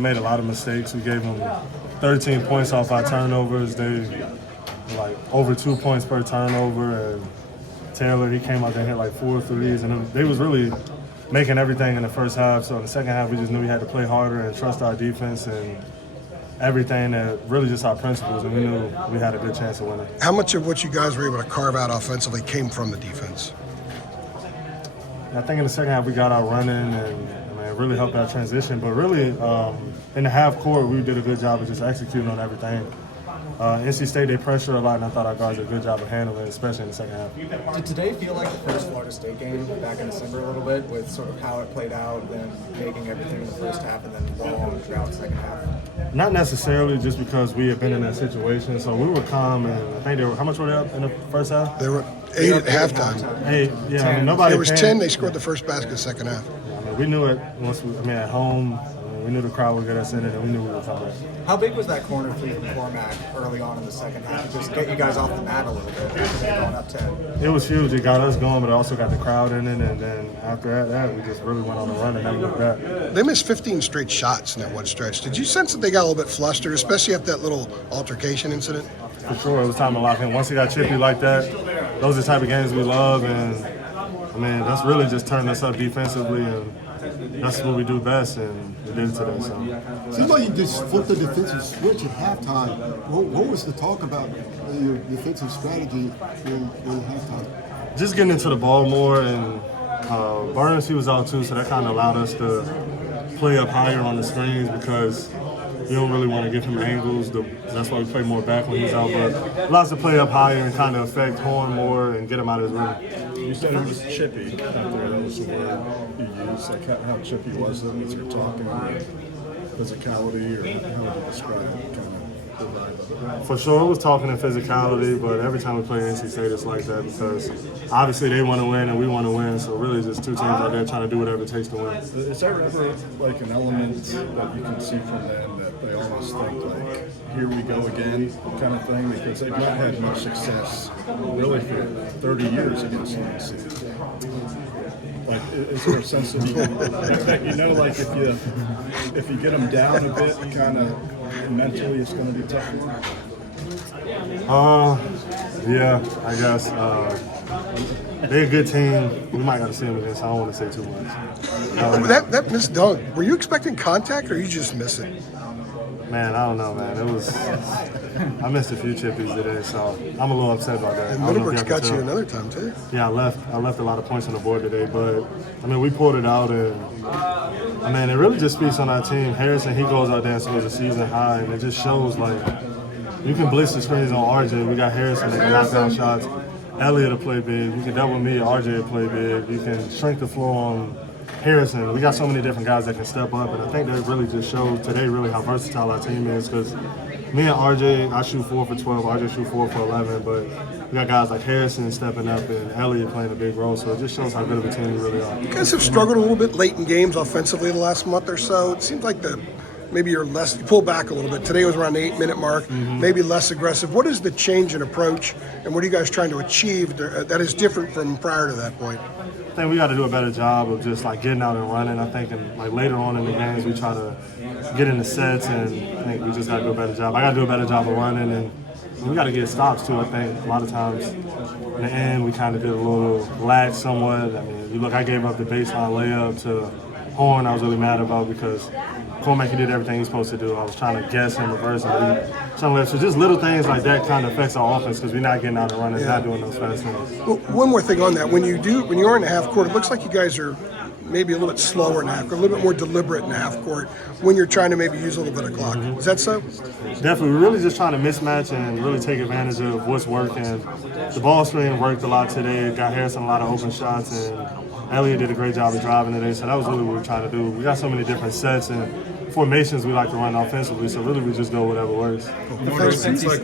We made a lot of mistakes. We gave them 13 points off our turnovers. They like over 2 points per turnover. And Taylor, he came out there and hit like 4 threes. And they was really making everything in the first half. So in the second half, we just knew we had to play harder and trust our defense and everything that really just our principles. And we knew we had a good chance of winning. How much of what you guys were able to carve out offensively came from the defense? I think in the second half we got out running and it really helped our transition. But really, in the half court, we did a good job of just executing on everything. NC State, they pressure a lot, and I thought our guys did a good job of handling it, especially in the second half. Did today feel like the first Florida State game back in December a little bit, with sort of how it played out, then making everything in the first half and then long throughout the second half? Not necessarily, just because we had been in that situation. So we were calm, and I think they were, how much were they up in the first half? They were 8 at halftime. 8, yeah. I mean, nobody. It was 10. They scored the first basket second half. I mean, we knew it once. At home. We knew the crowd would get us in it, and we knew we were coming. How big was that corner three from Cormac early on in the second half to just get you guys off the mat a little bit, going up 10? It was huge. It got us going, but it also got the crowd in it. And then after that, we just really went on a run and never looked back. They missed 15 straight shots in that one stretch. Did you sense that they got a little bit flustered, especially after that little altercation incident? For sure. It was time to lock in. Once it got chippy like that, those are the type of games we love. And, I mean, that's really just turned us up defensively. And that's what we do best, and we did it today. So. Seems like you just flipped the defensive switch at halftime. What was the talk about your defensive strategy in halftime? Just getting into the ball more, and Burns, he was out too, so that kind of allowed us to play up higher on the screens because you don't really want to give him angles. That's why we play more back when he's out, but allows us to play up higher and kind of affect Horn more and get him out of his rhythm. You said it was chippy out there. That was the word you used. Like how chippy was it as you're talking about physicality, or how would you describe it? Kind of the vibe. For sure, it was talking in physicality, but every time we play NC State, it's like that because obviously they want to win and we want to win. So really, just two teams out there trying to do whatever it takes to win. Is there ever like an element that you can see from them that they almost think like, here we go again, kind of thing? Because they've not had much success really for 30 years against UNC. Like, is there a sense that you know, like if you get them down a bit, kind of mentally, it's going to be tough? Yeah, I guess. They're a good team. We might got to see them again, so I don't want to say too much. That missed dunk, were you expecting contact or you just missed it? Man, I don't know, man. It was. I missed a few chippies today, so I'm a little upset about that. And Middlebrooks got you another time too. Yeah, I left a lot of points on the board today, but I mean we pulled it out, and I mean it really just speaks on our team. Harrison, he goes out there and scores a season high, and it just shows like you can blitz the screens on RJ. We got Harrison that can knock down shots. Elliott will play big. You can double me. RJ will play big. You can shrink the floor on Harrison. We got so many different guys that can step up, and I think that really just showed today really how versatile our team is because me and RJ, I shoot 4 for 12, RJ shoot 4 for 11, but we got guys like Harrison stepping up and Elliott playing a big role, so it just shows how good of a team we really are. You guys have struggled a little bit late in games offensively the last month or so. It seems like maybe you pull back a little bit. Today was around the 8-minute mark, maybe less aggressive. What is the change in approach, and what are you guys trying to achieve that is different from prior to that point? I think we got to do a better job of just like getting out and running. I think later on in the games we try to get in the sets, and I think we just got to do a better job. I got to do a better job of running, and we got to get stops too. I think a lot of times in the end we kind of did a little lax somewhat. I mean, you look, I gave up the baseline layup to Horn. I was really mad about because Cormac, he did everything he was supposed to do. I was trying to guess him, reverse him. So just little things like that kind of affects our offense because we're not getting out and running, not doing those fast things. Well, one more thing on that. When you are in the half court, it looks like you guys are maybe a little bit slower in the half court, a little bit more deliberate in the half court when you're trying to maybe use a little bit of clock. Is that so? Definitely. We're really just trying to mismatch and really take advantage of what's working. The ball screen worked a lot today. Got Harrison a lot of open shots, and Elliott did a great job of driving today, so that was really what we were trying to do. We got so many different sets and formations we like to run offensively, so really we just go whatever works. It seems like